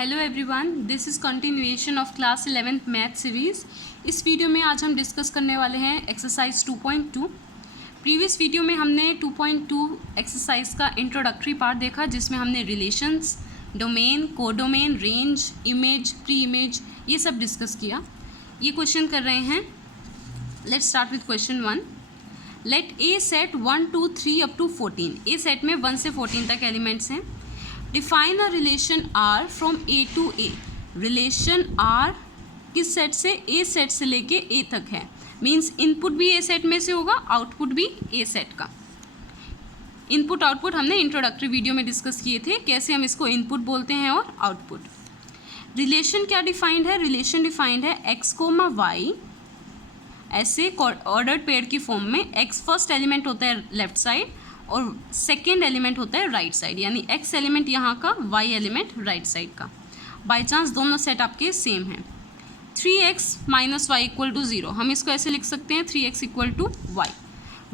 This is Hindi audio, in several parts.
Hello everyone, this is continuation of class 11th math series. इस वीडियो में आज हम डिस्कस करने वाले हैं एक्सरसाइज 2.2। प्रीवियस वीडियो में हमने 2.2 एक्सरसाइज का इंट्रोडक्टरी पार्ट देखा, जिसमें हमने relations, domain, codomain, range, image, pre image, ये सब डिस्कस किया। ये क्वेश्चन कर रहे हैं। Let's start with question 1। Let A set 1 2 3 up to 14। A set में 1 से 14 तक एलिमेंट्स हैं। Define a relation R from A to A. Relation R किस सेट से? ए सेट से लेके ए तक है। मीन्स इनपुट भी ए सेट में से होगा, आउटपुट भी ए सेट का। इनपुट आउटपुट हमने इंट्रोडक्टरी वीडियो में डिस्कस किए थे, कैसे हम इसको इनपुट बोलते हैं और आउटपुट। रिलेशन क्या डिफाइंड है? रिलेशन डिफाइंड है एक्स कोमा वाई ऐसे ऑर्डर्ड पेयर की फॉर्म में। एक्स फर्स्ट एलिमेंट होता है लेफ्ट साइड और सेकेंड एलिमेंट होता है राइट साइड, यानी एक्स एलिमेंट यहाँ का, वाई एलिमेंट राइट साइड का। बाई चांस दोनों सेट आपके सेम हैं। 3x minus Y equal to 0, हम इसको ऐसे लिख सकते हैं 3x equal to Y,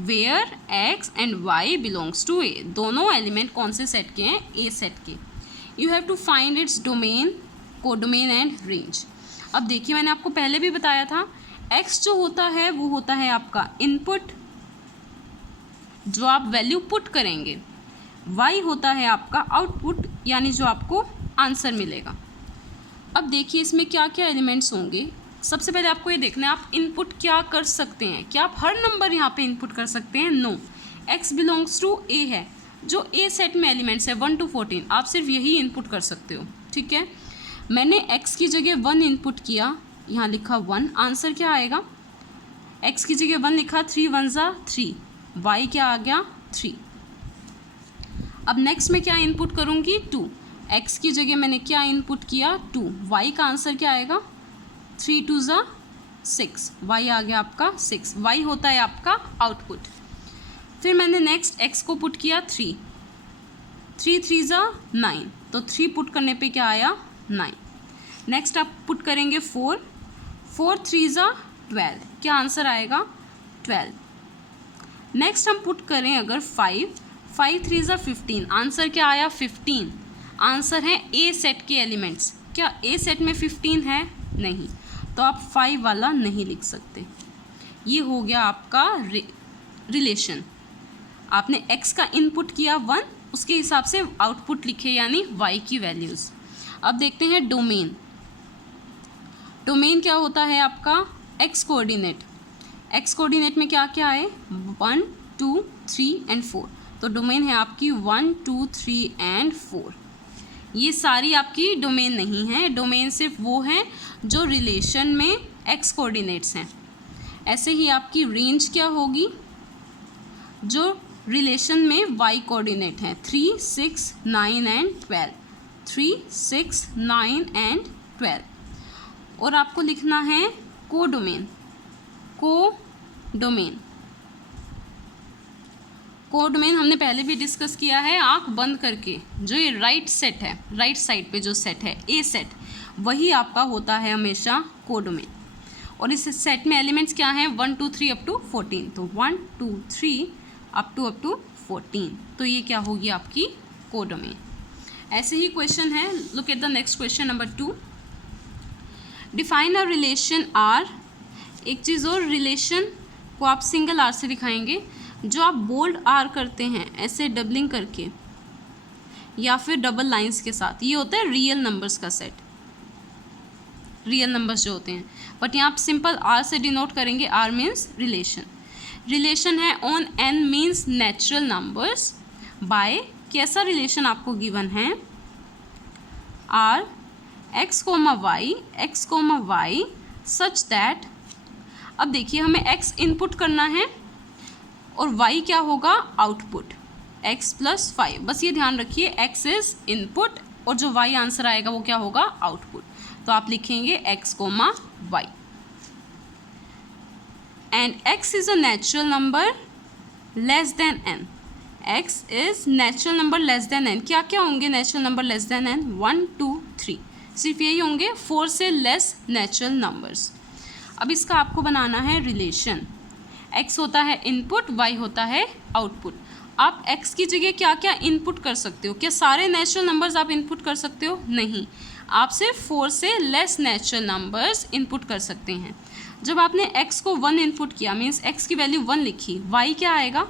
where x and y belongs to a। दोनों एलिमेंट कौन से सेट के हैं? ए सेट के। You have to find its domain, codomain and range. अब देखिए, मैंने आपको पहले भी बताया था, x जो होता है वो होता है आपका इनपुट, जो आप वैल्यू पुट करेंगे। y होता है आपका आउटपुट, यानी जो आपको आंसर मिलेगा। अब देखिए इसमें क्या क्या एलिमेंट्स होंगे। सबसे पहले आपको ये देखना है आप इनपुट क्या कर सकते हैं। क्या आप हर नंबर यहाँ पे इनपुट कर सकते हैं? No. x belongs to a है, जो a सेट में एलिमेंट्स है 1 to 14, आप सिर्फ यही इनपुट कर सकते हो। ठीक है, मैंने x की जगह 1 इनपुट किया, यहाँ लिखा 1, आंसर क्या आएगा? x की जगह 1 लिखा, 3 1 ज़ा 3, y क्या आ गया? 3। अब नेक्स्ट में क्या इनपुट करूँगी? 2। x की जगह मैंने क्या इनपुट किया? 2, y का आंसर क्या आएगा? 3 2 ज़ा 6, y आ गया आपका 6, y होता है आपका आउटपुट। फिर मैंने नेक्स्ट x को पुट किया 3, 3 3 ज़ा 9, तो 3 पुट करने पे क्या आया? 9। नेक्स्ट आप पुट करेंगे 4, 4 3 ज़ा 12, क्या आंसर आएगा? 12। नेक्स्ट हम पुट करें अगर 5, 5 3 ज़ा 15, आंसर क्या आया? 15। आंसर है ए सेट के एलिमेंट्स। क्या ए सेट में 15 है? नहीं, तो आप 5 वाला नहीं लिख सकते। ये हो गया आपका रिलेशन। आपने x का इनपुट किया 1, उसके हिसाब से आउटपुट लिखे, यानी y की वैल्यूज़। अब देखते हैं डोमेन। डोमेन क्या होता है आपका? x coordinate. x कोऑर्डिनेट में क्या क्या है? 1 2 3 एंड 4, तो डोमेन है आपकी 1 2 3 एंड 4। ये सारी आपकी डोमेन नहीं है। डोमेन सिर्फ वो है जो रिलेशन में x कोऑर्डिनेट्स हैं। ऐसे ही आपकी रेंज क्या होगी? जो रिलेशन में y कोऑर्डिनेट हैं, 3 6 9 एंड 12, 3 6 9 एंड 12। और आपको लिखना है कोडोमेन। कोडोमेन कोडोमेन हमने पहले भी डिस्कस किया है, आंख बंद करके। जो ये राइट सेट है, राइट साइड पे जो सेट है ए सेट, वही आपका होता है हमेशा कोडोमेन। और इस सेट में एलिमेंट्स क्या हैं? 1 2 3 अप टू 14, तो 1 2 3 अप टू 14, तो ये क्या होगी आपकी कोडोमेन। ऐसे ही क्वेश्चन है, look at the next question number 2। Define a relation R. एक चीज़ और, रिलेशन को आप सिंगल आर से दिखाएंगे। जो आप बोल्ड आर करते हैं ऐसे डबलिंग करके या फिर डबल लाइंस के साथ, ये होता है रियल नंबर्स का सेट, रियल नंबर्स जो होते हैं। बट यहाँ आप सिंपल आर से डिनोट करेंगे। R means relation. रिलेशन है on N means natural numbers by, कैसा रिलेशन आपको गिवन है? R X comma Y such that. अब देखिए, हमें x इनपुट करना है और y क्या होगा? Output, x plus 5। बस ये ध्यान रखिए, x इज इनपुट और जो y आंसर आएगा वो क्या होगा? आउटपुट। तो आप लिखेंगे x comma Y. And x is a natural number less than n। x is natural number less than n। क्या क्या होंगे natural number less than n? 1 2 3, सिर्फ यही होंगे, 4 से लेस नेचुरल नंबर्स। अब इसका आपको बनाना है रिलेशन। x होता है इनपुट, y होता है आउटपुट। आप x की जगह क्या क्या इनपुट कर सकते हो? क्या सारे नेचुरल नंबर्स आप इनपुट कर सकते हो? नहीं, आप सिर्फ 4 से लेस नेचुरल नंबर्स इनपुट कर सकते हैं। जब आपने x को 1 इनपुट किया, मीन्स x की वैल्यू 1 लिखी, y क्या आएगा?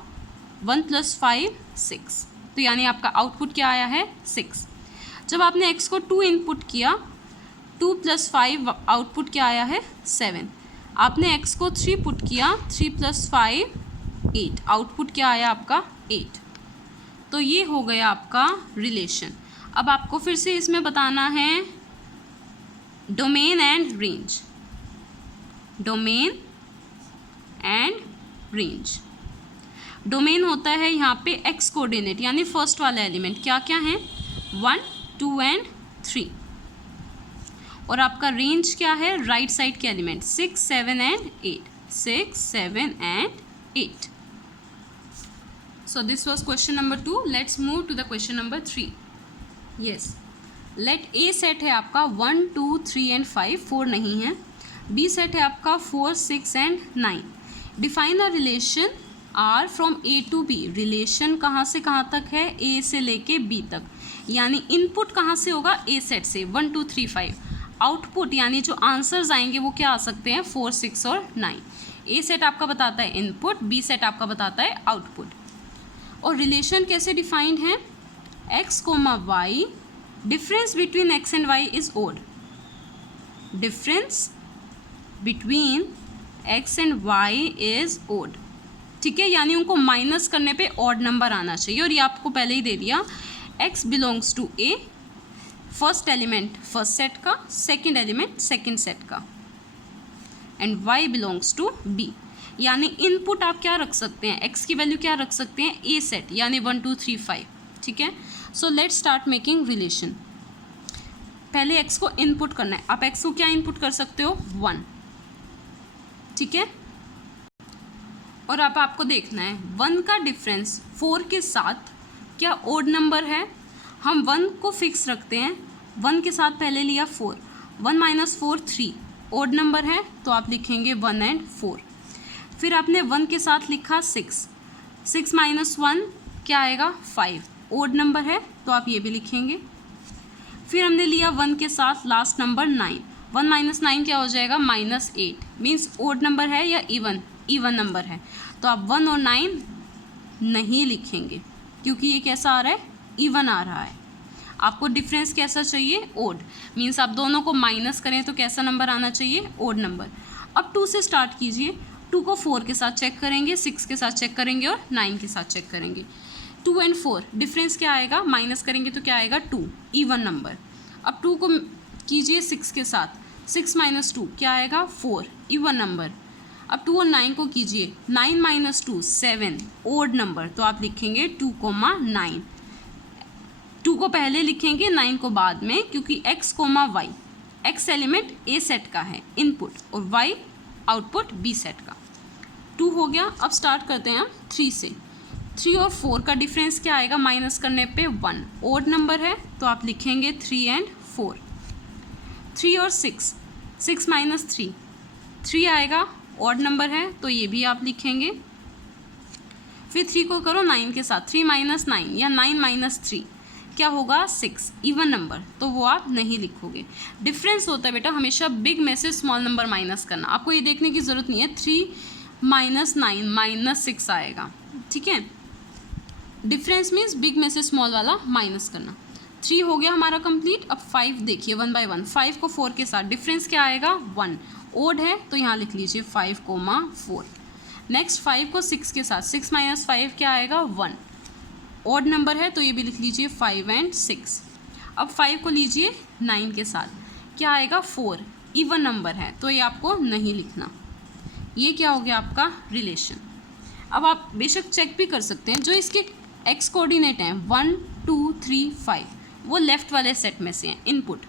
1 + 5 6, तो यानी आपका आउटपुट क्या आया है? 6। जब आपने x को 2 इनपुट किया, 2 + 5 आउटपुट क्या आया है? 7। आपने x को 3 पुट किया, 3 + 5 8, आउटपुट क्या आया आपका? 8। तो ये हो गया आपका रिलेशन। अब आपको फिर से इसमें बताना है domain and range. Domain and range. Domain होता है यहाँ पे एक्स कोऑर्डिनेट, यानी फर्स्ट वाला एलिमेंट क्या क्या है? 1, 2 एंड 3। और आपका रेंज क्या है? राइट साइड के element 6, 7 and 8। 6, 7 and 8। So this was question number 2. Let's move to the question number 3. Yes. Let A set है आपका 1, 2, 3 and 5, 4 नहीं है। B set है आपका 4, 6 and 9. Define a relation R from A to B. Relation कहाँ से कहाँ तक है? A से लेके B तक, यानी इनपुट कहाँ से होगा? A सेट से 1, 2, 3, 5। आउटपुट यानी जो आंसर्स आएंगे वो क्या आ सकते हैं? 4, 6 और 9। A सेट आपका बताता है इनपुट, B सेट आपका बताता है आउटपुट। और रिलेशन कैसे डिफाइंड है? x, y, difference between x and y is odd. Difference between x and y is odd, ठीक है, यानी उनको माइनस करने पे ऑड नंबर आना चाहिए। और ये आपको पहले ही दे दिया, x belongs to A, first element first set का, सेकंड एलिमेंट सेकंड सेट का, and y belongs to B, यानी इनपुट आप क्या रख सकते हैं? x की वैल्यू क्या रख सकते हैं? A सेट, यानी 1, 2, 3, 5, ठीक है। सो लेट्स स्टार्ट मेकिंग रिलेशन। पहले x को इनपुट करना है। आप x को क्या इनपुट कर सकते हो? 1, ठीक है। और अब आपको देखना है 1 का डिफरेंस 4 के साथ क्या ओड नंबर है? हम 1 को फिक्स रखते हैं, 1 के साथ पहले लिया 4, 1 - 4 3, ओड नंबर है तो आप लिखेंगे 1 एंड 4। फिर आपने 1 के साथ लिखा 6, 6 - 1 क्या आएगा? 5, ओड नंबर है तो आप ये भी लिखेंगे। फिर हमने लिया 1 के साथ लास्ट नंबर 9, 1 - 9 क्या हो जाएगा? -8, मीन्स ओड नंबर है या इवन नंबर है, तो आप 1 और 9 नहीं लिखेंगे क्योंकि ये कैसा आ रहा है? इवन आ रहा है। आपको डिफरेंस कैसा चाहिए? ओड, मीन्स आप दोनों को माइनस करें तो कैसा नंबर आना चाहिए? Odd number. अब 2 से स्टार्ट कीजिए, 2 को 4 के साथ चेक करेंगे, 6 के साथ चेक करेंगे और 9 के साथ चेक करेंगे। 2 एंड 4 डिफरेंस क्या आएगा? माइनस करेंगे तो क्या आएगा? 2, इवन नंबर। अब 2 को कीजिए 6 के साथ, 6 - 2 क्या आएगा? 4, इवन नंबर। अब 2 और 9 को कीजिए, 9 - 2 7, ओड नंबर, तो आप लिखेंगे 2, 9। 2 को पहले लिखेंगे, 9 को बाद में, क्योंकि x, y, x element A set का है इनपुट और y आउटपुट B सेट का। 2 हो गया। अब स्टार्ट करते हैं हम 3 से। 3 और 4 का डिफरेंस क्या आएगा? माइनस करने पे 1, ओड नंबर है तो आप लिखेंगे 3 एंड 4। 3 और 6, 6 - 3, 3 आएगा, ऑड नंबर है तो ये भी आप लिखेंगे। फिर 3 को करो 9 के साथ, 3 - 9 या 9 - 3 क्या होगा? 6, इवन नंबर, तो वो आप नहीं लिखोगे। डिफरेंस होता है बेटा हमेशा बिग में से स्मॉल नंबर माइनस करना। आपको ये देखने की ज़रूरत नहीं है 3 - 9 -6 आएगा, ठीक है। डिफरेंस मीन्स बिग में से स्मॉल वाला माइनस करना। 3 हो गया हमारा कंप्लीट। अब 5 देखिए 1 by 1, 5 को 4 के साथ डिफरेंस क्या आएगा? 1, ओड है तो यहाँ लिख लीजिए 5, 4। नेक्स्ट 5 को 6 के साथ, 6 - 5 क्या आएगा? 1, ऑड नंबर है तो ये भी लिख लीजिए 5 एंड 6। अब 5 को लीजिए 9 के साथ, क्या आएगा? 4, इवन नंबर है तो ये आपको नहीं लिखना। ये क्या हो गया आपका? रिलेशन। अब आप बेशक चेक भी कर सकते हैं, जो इसके एक्स कोऑर्डिनेट हैं 1, 2, 3, 5 वो लेफ़्ट वाले सेट में से हैं इनपुट,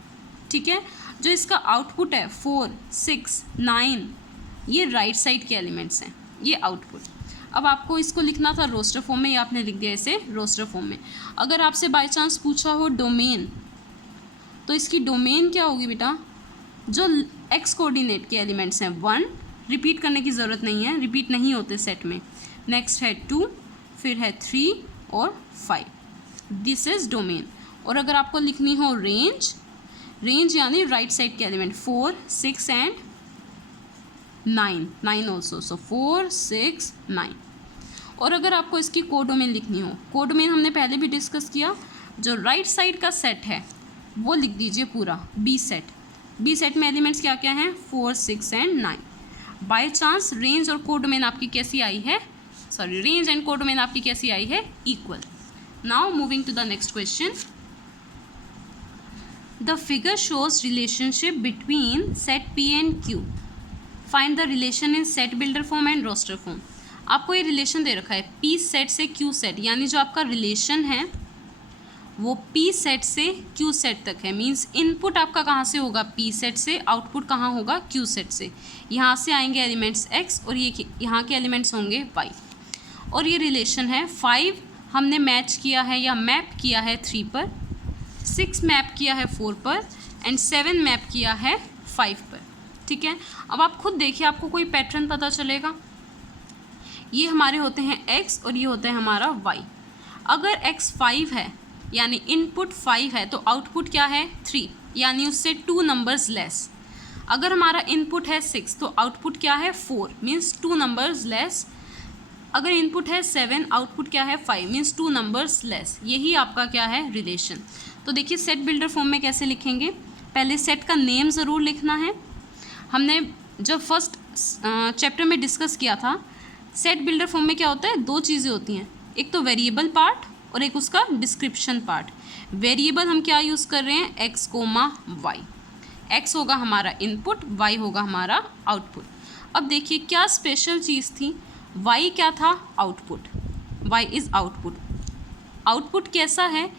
ठीक है। जो इसका आउटपुट है 4, 6, 9 ये राइट साइड के एलिमेंट्स हैं, ये आउटपुट। अब आपको इसको लिखना था रोस्टर फॉर्म में, या आपने लिख दिया इसे रोस्टर फॉर्म में। अगर आपसे बाय चांस पूछा हो डोमेन, तो इसकी डोमेन क्या होगी बेटा? जो एक्स कोऑर्डिनेट के एलिमेंट्स हैं 1, रिपीट करने की ज़रूरत नहीं है, रिपीट नहीं होते सेट में। नेक्स्ट है 2, फिर है 3 और 5। This is domain. और अगर आपको लिखनी हो रेंज, रेंज यानी राइट साइड के एलिमेंट 4, 6 एंड 9 ऑल्सो, सो 4, 6, 9। और अगर आपको इसकी कोडोमेन लिखनी हो, कोडोमेन हमने पहले भी डिस्कस किया, जो राइट साइड का सेट है वो लिख दीजिए पूरा बी सेट। बी सेट में एलिमेंट्स क्या क्या हैं, 4, 6 एंड 9। बाय चांस रेंज और कोडोमेन आपकी कैसी आई है, सॉरी रेंज एंड कोडोमेन आपकी कैसी आई है, equal. Now moving to the next question. The figure shows relationship between set P and Q. Find the relation in set builder form and roster form. आपको ये रिलेशन दे रखा है पी सेट से क्यू सेट, यानी जो आपका रिलेशन है वो पी सेट से क्यू सेट तक है। मींस इनपुट आपका कहाँ से होगा, पी सेट से, आउटपुट कहाँ होगा, क्यू सेट से। यहाँ से आएंगे एलिमेंट्स एक्स और ये यहाँ के एलिमेंट्स होंगे वाई। और ये रिलेशन है 5 हमने मैच किया है या मैप किया है 3 पर, 6 मैप किया है 4 पर एंड 7 मैप किया है 5 पर। ठीक है, अब आप खुद देखिए, आपको कोई पैटर्न पता चलेगा। ये हमारे होते हैं x और ये होता है हमारा y। अगर x 5 है यानी इनपुट 5 है तो आउटपुट क्या है 3, यानी उससे 2 नंबर्स लेस। अगर हमारा इनपुट है 6 तो आउटपुट क्या है 4, मीन्स 2 नंबर्स लेस। अगर इनपुट है 7, आउटपुट क्या है 5, मीन्स 2 नंबर्स लेस। यही आपका क्या है, रिलेशन। तो देखिए सेट बिल्डर फॉर्म में कैसे लिखेंगे, पहले सेट का नेम ज़रूर लिखना है। हमने जब फर्स्ट चैप्टर में डिस्कस किया था, सेट बिल्डर फॉर्म में क्या होता है, 2 चीज़ें होती हैं, एक तो वेरिएबल पार्ट और एक उसका डिस्क्रिप्शन पार्ट। वेरिएबल हम क्या यूज़ कर रहे हैं, x कोमा y। x होगा हमारा इनपुट, y होगा हमारा आउटपुट। अब देखिए क्या स्पेशल चीज़ थी, y क्या था, output. y is output. Output कैसा है,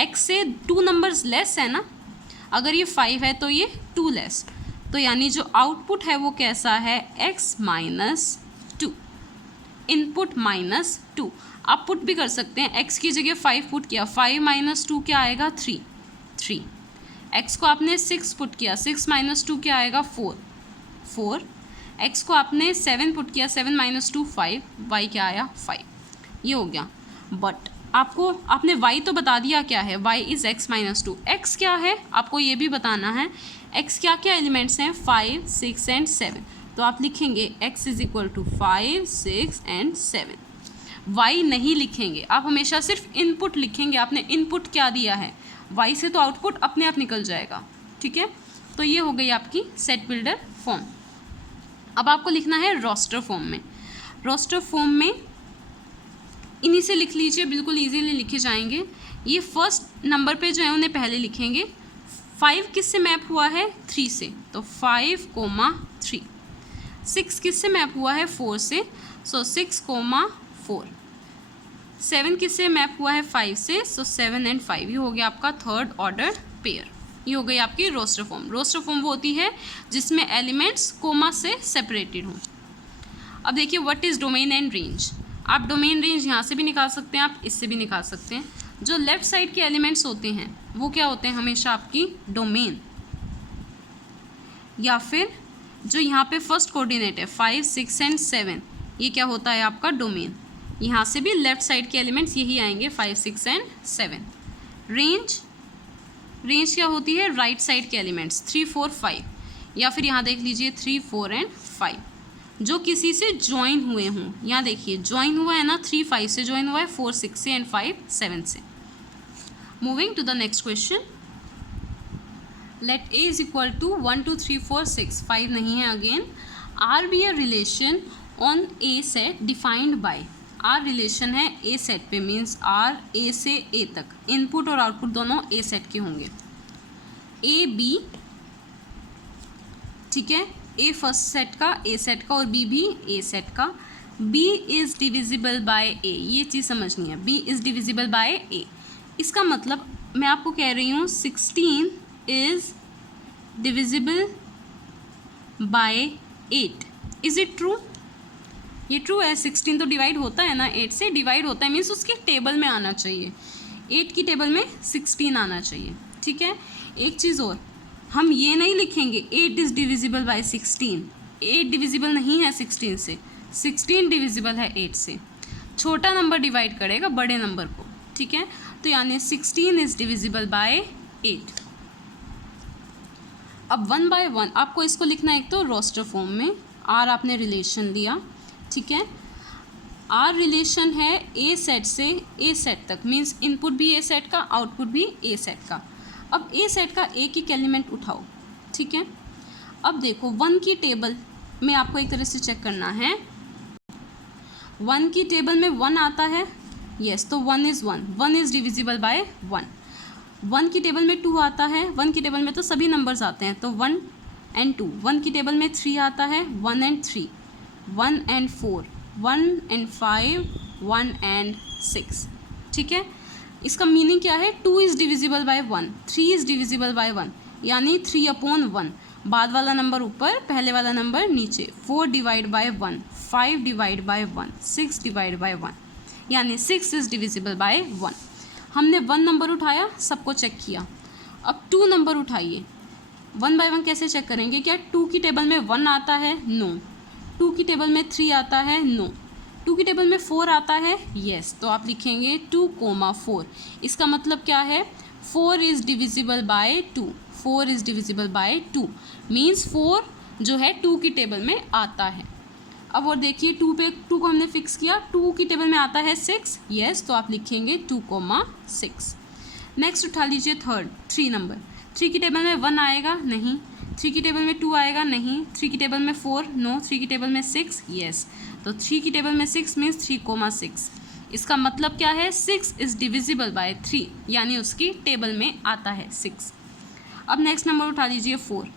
x से 2 नंबर्स लेस है ना। अगर ये 5 है तो ये 2 लेस, तो यानी जो आउटपुट है वो कैसा है, x माइनस 2, इनपुट माइनस 2। आप पुट भी कर सकते हैं, x की जगह 5 पुट किया, 5 माइनस 2 क्या आएगा, 3। x को आपने 6 पुट किया, 6 माइनस 2 क्या आएगा, 4। x को आपने 7 पुट किया, 7 माइनस 2 5, y क्या आया 5। ये हो गया। बट आपने y तो बता दिया क्या है, y is x minus 2। x क्या है आपको ये भी बताना है, x क्या क्या एलिमेंट्स हैं, 5, 6 एंड 7। तो आप लिखेंगे x is equal to 5, 6 and 7। y नहीं लिखेंगे, आप हमेशा सिर्फ इनपुट लिखेंगे। आपने इनपुट क्या दिया है, y से तो आउटपुट अपने आप निकल जाएगा। ठीक है, तो ये हो गई आपकी सेट बिल्डर फॉर्म। अब आपको लिखना है रोस्टर फॉर्म में। रोस्टर फॉर्म में इन्हीं से लिख लीजिए, बिल्कुल इजीली लिखे जाएंगे। ये फर्स्ट नंबर पे जो है उन्हें पहले लिखेंगे। 5 किससे मैप हुआ है, 3 से, तो 5, 3। 6 किससे मैप हुआ है, 4 से, सो 6, 4। 7 किससे मैप हुआ है, 5 से, सो 7 एंड 5। ये हो गया आपका थर्ड ऑर्डर पेयर। ये हो गई आपकी रोस्टर फॉर्म। रोस्टर फॉर्म वो होती है जिसमें एलिमेंट्स कोमा से सेपरेटेड हों। अब देखिए what is domain and range. आप डोमेन रेंज यहाँ से भी निकाल सकते हैं, आप इससे भी निकाल सकते हैं। जो लेफ्ट साइड के एलिमेंट्स होते हैं वो क्या होते हैं, हमेशा आपकी डोमेन, या फिर जो यहाँ पे फर्स्ट कोऑर्डिनेट है 5, 6 एंड 7, ये क्या होता है आपका डोमेन। यहाँ से भी लेफ्ट साइड के एलिमेंट्स यही आएंगे, 5, 6 एंड 7। रेंज क्या होती है, राइट साइड के एलिमेंट्स 3, 4, 5, या फिर यहाँ देख लीजिए 3, 4 एंड 5, जो किसी से ज्वाइन हुए हों। यहाँ देखिए ज्वाइन हुआ है ना, 3, 5 से ज्वाइन हुआ है, 4, 6 से एंड 5, 7 से। Moving to the next question. Let a is equal to 1, 2, 3, 4, 6, 5 नहीं है again. R be a relation on A set defined by. R relation है ए सेट पे, मीन्स आर ए से ए तक, इनपुट और आउटपुट दोनों ए सेट के होंगे। ए बी, ठीक है, ए फर्स्ट सेट का, ए सेट का, और बी भी ए सेट का। बी इज़ डिविजिबल बाय ए, ये चीज़ समझनी है, बी इज़ डिविजिबल बाय ए। इसका मतलब मैं आपको कह रही हूँ 16 is divisible by 8। Is it true? ये ट्रू है। 16 तो डिवाइड होता है ना, 8 से डिवाइड होता है, मीन्स उसके टेबल में आना चाहिए, 8 की टेबल में 16 आना चाहिए। ठीक है, एक चीज़ और, हम ये नहीं लिखेंगे 8 इज़ डिविजिबल बाय 16। 8 डिविजिबल नहीं है 16 से, 16 डिविजिबल है 8 से। छोटा नंबर डिवाइड करेगा बड़े नंबर को, ठीक है। तो यानी 16 इज डिविजिबल बाय 8। अब 1 बाय 1 आपको इसको लिखना है एक तो रोस्टर फॉर्म में। आर आपने रिलेशन लिया, ठीक है। आर रिलेशन है ए सेट से ए सेट तक, मीन्स इनपुट भी ए सेट का, आउटपुट भी ए सेट का। अब ए सेट का एक एक एलिमेंट उठाओ, ठीक है। अब देखो 1 की टेबल में आपको एक तरह से चेक करना है। 1 की टेबल में 1 आता है, यस, तो 1 इज़ 1, 1 इज़ डिविजिबल बाय 1। 1 की टेबल में 2 आता है, 1 की टेबल में तो सभी नंबर्स आते हैं, तो 1 एंड 2। 1 की टेबल में 3 आता है, 1 एंड 3, 1 एंड 4, 1 एंड 5, 1 एंड 6, ठीक है। इसका मीनिंग क्या है, 2 is divisible by 1, 3 is divisible by 1, यानी 3/1। बाद वाला नंबर ऊपर, पहले वाला नंबर नीचे। 4 divide by 1, 5 divide by 1, 6 divide by 1, यानी 6 इज़ डिविजिबल बाय 1। हमने 1 नंबर उठाया, सबको चेक किया। अब 2 नंबर उठाइए। 1 बाय 1 कैसे चेक करेंगे? क्या 2 की टेबल में 1 आता है? नो। 2 की टेबल में 3 आता है? नो। 2 की टेबल में 4 आता है? यस। तो आप लिखेंगे 2,4। इसका मतलब क्या है? 4 is divisible by 2, 4 is divisible by 2, means 4 जो है 2 की टेबल में आता है। अब और देखिए 2 को हमने फिक्स किया, 2 की टेबल में आता है 6, यस, तो आप लिखेंगे 2,6। नेक्स्ट उठा लीजिए 3 नंबर। 3 की टेबल में 1 आएगा? नहीं। 3 की टेबल में 2 आएगा? नहीं। 3 की टेबल में 4? नो। 3 की टेबल में 6? यस। तो 3 की टेबल में 6 मीन्स 3,6। इसका मतलब क्या है? 6 इज़ डिविजिबल बाय 3, यानी उसकी टेबल में आता है 6। अब नेक्स्ट नंबर उठा लीजिए 4।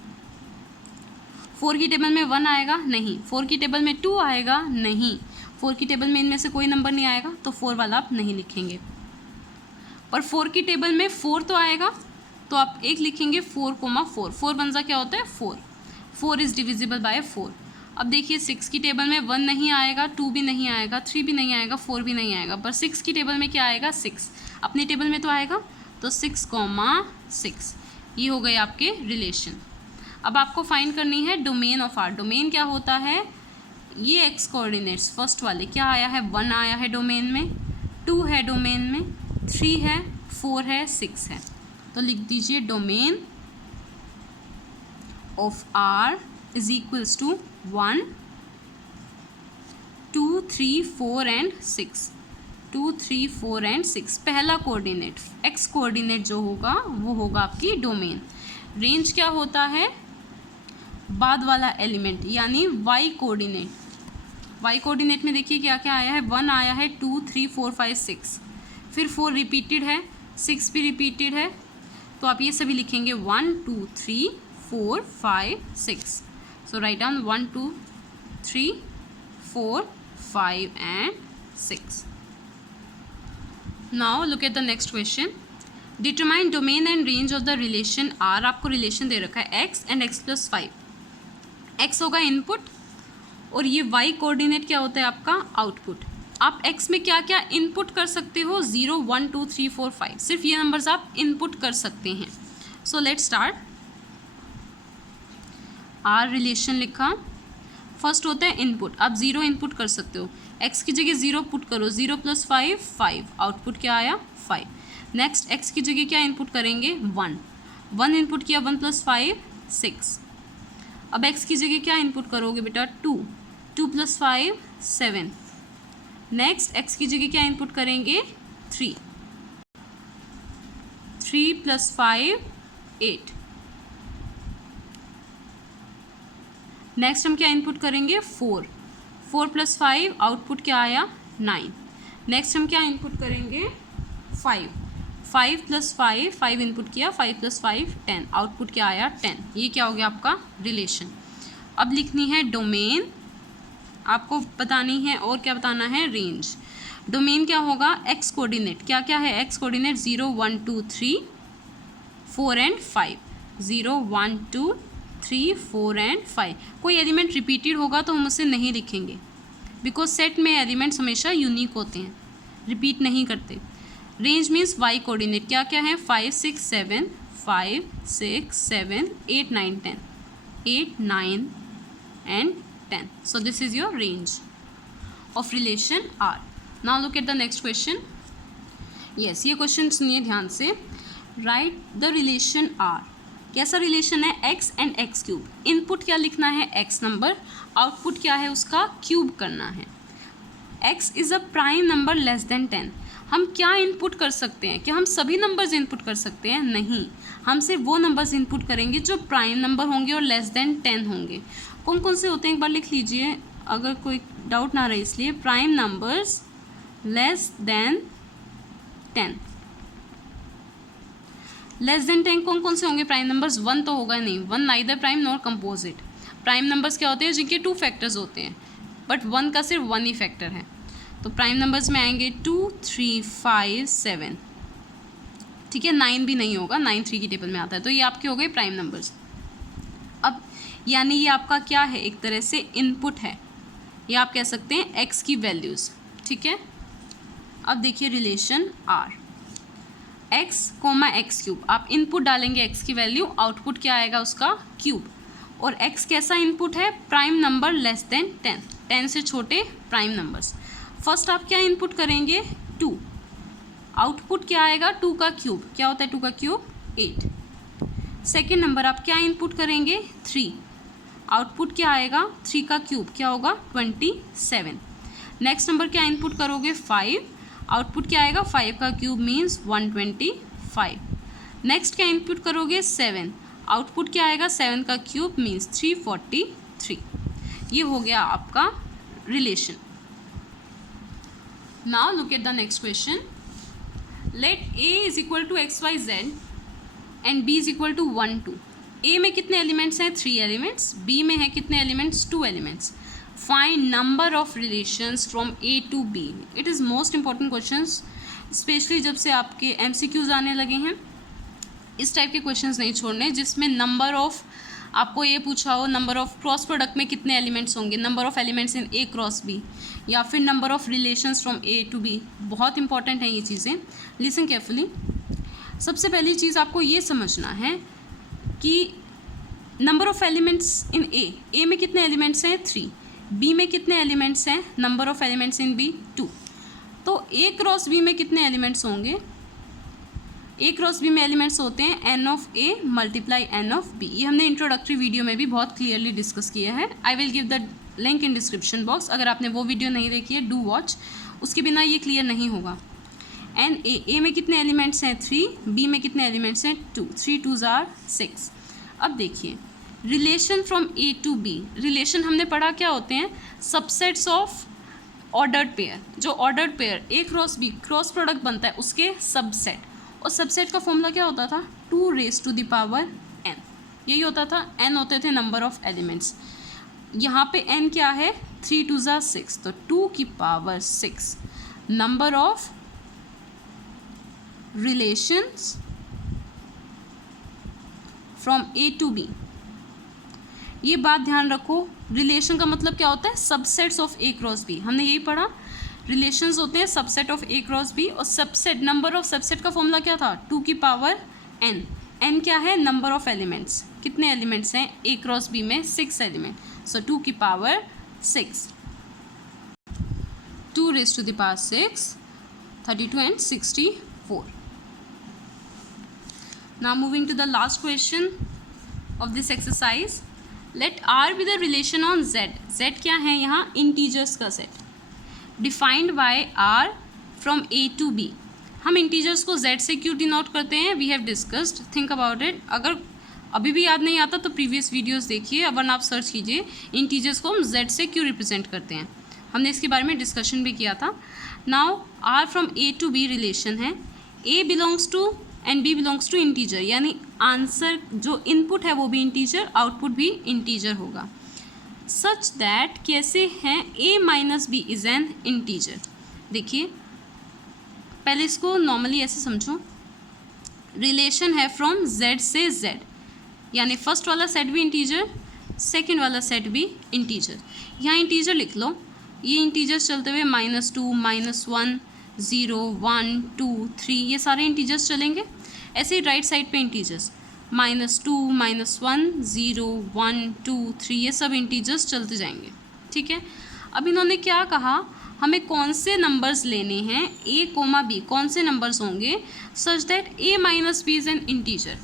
4 की टेबल में 1 आएगा? नहीं। 4 की टेबल में 2 आएगा? नहीं। 4 की टेबल में इनमें से कोई नंबर नहीं आएगा, तो 4 वाला आप नहीं लिखेंगे। और 4 की टेबल में 4 तो आएगा, तो आप एक लिखेंगे 4,4। 4 बनजा क्या होता है? 4। 4 इज़ डिविजिबल बाय 4। अब देखिए 6 की टेबल में 1 नहीं आएगा, 2 भी नहीं आएगा, 3 भी नहीं आएगा, 4 भी नहीं आएगा, पर 6 की टेबल में क्या आएगा? 6। अपनी टेबल में तो आएगा, तो 6,6। ये हो गए आपके रिलेशन। अब आपको फाइंड करनी है डोमेन ऑफ आर। डोमेन क्या होता है? ये एक्स कोऑर्डिनेट्स फर्स्ट वाले क्या आया है? 1 आया है डोमेन में, 2 है डोमेन में, 3 है, 4 है, 6 है। तो लिख दीजिए domain of R is equals to 1, 2, 3, 4 and 6। 2, 3, 4 and 6 पहला कोऑर्डिनेट, एक्स कोऑर्डिनेट जो होगा वो होगा आपकी डोमेन। रेंज क्या होता है? बाद वाला एलिमेंट, यानी वाई कोऑर्डिनेट। वाई कोऑर्डिनेट में देखिए क्या क्या आया है? 1 आया है, 2, 3, 4, 5, 6, फिर 4 रिपीटेड है, 6 भी रिपीटेड है, तो आप ये सभी लिखेंगे 1, 2, 3, 4, 5, 6। So write down 1, 2, 3, 4, 5 and 6। Now look at the next question. Determine domain and range of the relation R. आपको रिलेशन दे रखा है x एंड x + 5। x होगा इनपुट और ये y कोऑर्डिनेट क्या होता है आपका? आउटपुट। आप x में क्या क्या इनपुट कर सकते हो? 0, 1, 2, 3, 4, 5, सिर्फ ये नंबर्स आप इनपुट कर सकते हैं। So let's start. R relation लिखा, फर्स्ट होता है इनपुट। आप 0 इनपुट कर सकते हो, x की जगह 0 पुट करो, 0 + 5, 5, आउटपुट क्या आया? 5। नेक्स्ट x की जगह क्या इनपुट करेंगे? 1, 1 इनपुट किया, 1 + 5, 6। अब x की जगह क्या इनपुट करोगे बेटा? 2, 2 + 5, 7। नेक्स्ट x की जगह क्या इनपुट करेंगे? 3, 3 + 5, 8। नेक्स्ट हम क्या इनपुट करेंगे? 4, 4 + 5, आउटपुट क्या आया? 9। नेक्स्ट हम क्या इनपुट करेंगे? 5, 5 + 5, 5 इनपुट किया, 5 + 5, 10, आउटपुट क्या आया? 10। ये क्या हो गया आपका? रिलेशन। अब लिखनी है डोमेन, आपको बतानी है और क्या बताना है? रेंज। डोमेन क्या होगा? X coordinate. क्या क्या है एक्स कोऑर्डिनेट? 0, 1, 2, 3, 4 एंड 5। 0, 1, 2, 3, 4 एंड 5। कोई एलिमेंट रिपीटेड होगा तो हम उसे नहीं लिखेंगे, बिकॉज सेट में एलिमेंट्स हमेशा यूनिक होते हैं, रिपीट नहीं करते। Range means Y coordinate. क्या क्या है? 5, 6, 7, 5, 6, 7, 8, 9, 10, 8, 9 and 10. So this is your range of relation R. Now look at the next question. Yes, ये क्वेश्चन सुनिए ध्यान से। Write the relation R. कैसा रिलेशन है? X and X cube. Input क्या लिखना है? X number. आउटपुट क्या है उसका? क्यूब करना है। X is a prime number less then 10। हम क्या इनपुट कर सकते हैं? क्या हम सभी नंबर्स इनपुट कर सकते हैं? नहीं, हम सिर्फ वो नंबर्स इनपुट करेंगे जो प्राइम नंबर होंगे और लेस देन 10 होंगे। कौन कौन से होते हैं एक बार लिख लीजिए, अगर कोई डाउट ना रहे इसलिए। Prime numbers less than 10। Less than 10 कौन कौन से होंगे प्राइम नंबर्स? 1 तो होगा नहीं, 1 neither prime nor composite. Prime numbers क्या होते हैं? जिनके 2 फैक्टर्स होते हैं, बट 1 का सिर्फ 1 ही फैक्टर है। तो प्राइम नंबर्स में आएंगे 2, 3, 5, 7। ठीक है, 9 भी नहीं होगा, 9 3 की टेबल में आता है। तो ये आपके हो गए प्राइम नंबर्स। अब यानी ये आपका क्या है? एक तरह से इनपुट है, या आप कह सकते हैं एक्स की वैल्यूज़। ठीक है, अब देखिए relation R. X comma X cube, आप इनपुट डालेंगे एक्स की वैल्यू, आउटपुट क्या आएगा उसका? क्यूब। और एक्स कैसा इनपुट है? प्राइम नंबर लेस देन 10, 10 से छोटे प्राइम नंबर्स। फर्स्ट आप क्या इनपुट करेंगे? 2। आउटपुट क्या आएगा? 2 का क्यूब। क्या होता है 2 का क्यूब? 8। सेकेंड नंबर आप क्या इनपुट करेंगे? 3। आउटपुट क्या आएगा? 3 का क्यूब। क्या होगा? 27। नेक्स्ट नंबर क्या इनपुट करोगे? 5। आउटपुट क्या आएगा? 5 का क्यूब मीन्स 125। नेक्स्ट क्या इनपुट करोगे? 7। आउटपुट क्या आएगा? 7 का क्यूब मीन्स 343। ये हो गया आपका relation. Now look at the next question. Let a is equal to XYZ and b is equal to 1, 2। a में कितने एलिमेंट्स हैं? 3 एलिमेंट्स। b में है कितने elements? 2 elements. Find number of relations from a to b। It is most important questions, specially जब से आपके MCQs आने लगे हैं। इस टाइप के क्वेश्चंस नहीं छोड़ने जिसमें नंबर ऑफ, आपको ये पूछा हो नंबर ऑफ क्रॉस प्रोडक्ट में कितने एलिमेंट्स होंगे, number of elements in a cross b, या फिर number of relations from a to b। बहुत इंपॉर्टेंट है ये चीज़ें, लिसन केयरफुली। सबसे पहली चीज़ आपको ये समझना है कि number of elements in a में कितने एलिमेंट्स हैं? 3। b में कितने एलिमेंट्स हैं? Number of elements in b 2। तो a क्रॉस b में कितने एलिमेंट्स होंगे? a क्रॉस b में एलिमेंट्स होते हैं n of a multiply n of b। ये हमने इंट्रोडक्टरी वीडियो में भी बहुत क्लियरली डिस्कस किया है। I will give the link in description box. अगर आपने वो वीडियो नहीं देखी है, डू वॉच, उसके बिना ये क्लियर नहीं होगा। एन ए में कितने एलिमेंट्स हैं? 3। बी में कितने एलिमेंट्स हैं? 2। 3 2s are 6। अब देखिए relation from A to B. Relation हमने पढ़ा क्या होते हैं? Subsets of ordered pair. जो ordered pair A cross B cross product बनता है उसके सबसेट, और सबसेट का फॉर्मूला क्या होता था? 2 raised to the power n। यही होता था। n होते थे नंबर ऑफ एलिमेंट्स। यहाँ पे n क्या है? 3 2s are 6, तो 2 की power 6 number of relations from A to B. ये बात ध्यान रखो, रिलेशन का मतलब क्या होता है? Subsets of A cross B. हमने यही पढ़ा, रिलेशंस होते हैं subset of A cross B, और सबसेट, नंबर ऑफ सबसेट का फॉर्मूला क्या था? 2 की पावर n। n क्या है? Number of elements. कितने एलिमेंट्स हैं ए क्रॉस बी में? 6 एलिमेंट, सो 2 की power 6, 2 raised to the power 6, 32 and 64. Now moving to the last question of this exercise. Let R be the relation on Z. Z क्या है यहाँ? इंटीजर्स का set. Defined by R from A to B. हम इंटीजर्स को Z से क्यों डिनोट करते हैं? We have discussed. Think about it. अगर अभी भी याद नहीं आता तो प्रीवियस वीडियोस देखिए, वरना आप सर्च कीजिए इंटीजर्स को हम Z से क्यों रिप्रेजेंट करते हैं। हमने इसके बारे में डिस्कशन भी किया था। Now R from A to B relation है। A belongs to and B belongs to integer, यानी आंसर जो इनपुट है वो भी इंटीजर, आउटपुट भी इंटीजर होगा। सच दैट कैसे हैं? A minus B is an integer. देखिए पहले इसको नॉर्मली ऐसे समझो, रिलेशन है फ्रॉम Z से Z, यानी फर्स्ट वाला सेट भी इंटीजर, सेकेंड वाला सेट भी इंटीजर। यहाँ इंटीजर लिख लो, ये इंटीजर्स चलते हुए -2, -1, 0, 1, 2, 3, ये सारे इंटीजर्स चलेंगे। ऐसे ही राइट साइड पे इंटीजर्स -2, -1, 0, 1, 2, 3, ये सब इंटीजर्स चलते जाएंगे। ठीक है, अब इन्होंने क्या कहा? हमें कौन से नंबर्स लेने हैं, a कोमा b कौन से नंबर्स होंगे such that a minus B is an integer.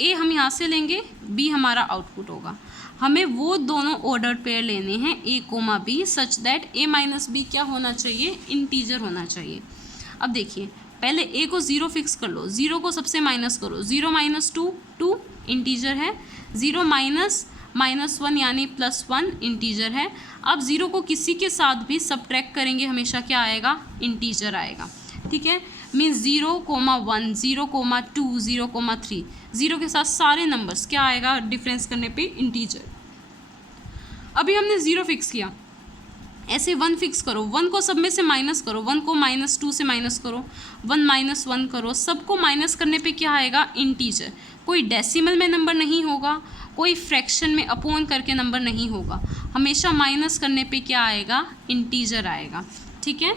a हम यहाँ से लेंगे, b हमारा आउटपुट होगा। हमें वो दोनों ऑर्डर पेयर लेने हैं a comma b such that a minus B क्या होना चाहिए, इंटीजर होना चाहिए। अब देखिए पहले a को 0 फिक्स कर लो, 0 को सबसे माइनस करो, 0 माइनस 2 2 इंटीजर है, 0 माइनस 1 यानी +1 इंटीजर है। अब 0 को किसी के साथ भी सब्ट्रैक्ट करेंगे हमेशा क्या आएगा, इंटीजर आएगा। ठीक है, मीन्स 0,1 0,2 0,3 0 के साथ सारे नंबर्स क्या आएगा डिफरेंस करने पे, इंटीजर। अभी हमने 0 फिक्स किया, ऐसे 1 फिक्स करो, 1 को सब में से माइनस करो, 1 को -2 से माइनस करो, 1 - 1 करो, सबको माइनस करने पे क्या आएगा, इंटीजर। कोई डेसिमल में नंबर नहीं होगा, कोई फ्रैक्शन में अपॉन करके नंबर नहीं होगा, हमेशा माइनस करने पे क्या आएगा, इंटीजर आएगा। ठीक है,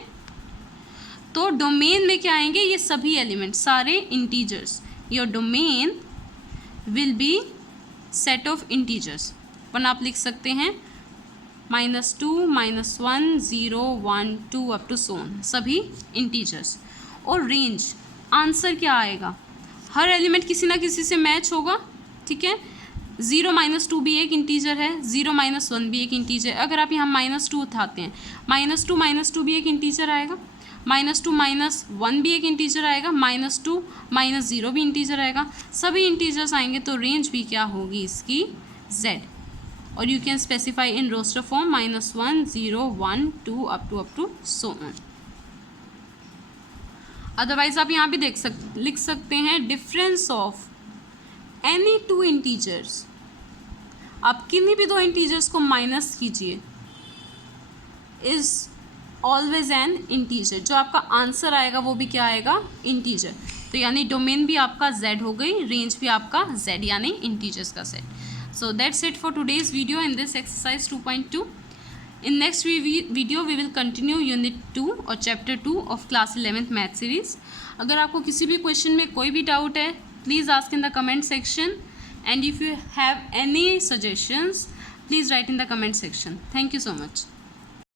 तो डोमेन में क्या आएंगे, ये सभी एलिमेंट सारे integers. Your domain will be set of integers. अपन आप लिख सकते हैं -2 -1 0 1 2 अप टू सो ऑन, सभी इंटीजर्स। और रेंज आंसर क्या आएगा, हर एलिमेंट किसी ना किसी से मैच होगा। ठीक है, 0 - 2 भी एक इंटीजर है, 0 - 1 भी एक इंटीजर। अगर आप यहाँ -2 उठाते हैं, -2 - 2 भी एक इंटीजर आएगा, -2 - 1 भी एक इंटीजर आएगा, -2 - 0 भी इंटीजर आएगा, सभी इंटीजर्स आएंगे तो रेंज भी क्या होगी इसकी, z। और you can specify in roster form -1 0 1 2 up to so on. Otherwise आप यहाँ भी लिख सकते हैं डिफरेंस ऑफ एनी 2 इंटीजर्स। आप किन्हीं भी 2 इंटीजर्स को माइनस कीजिए, इज ऑलवेज एन इंटीजर। जो आपका आंसर आएगा वो भी क्या आएगा, इंटीजर। तो यानी डोमेन भी आपका z हो गई, रेंज भी आपका z यानी इंटीजर्स का set. So that's it for today's video in this exercise 2.2. In next video we will continue unit 2 और chapter 2 of class 11th math series. अगर आपको किसी भी क्वेश्चन में कोई भी डाउट है, please ask in the comment section, and if you have any suggestions please write in the comment section. Thank you so much.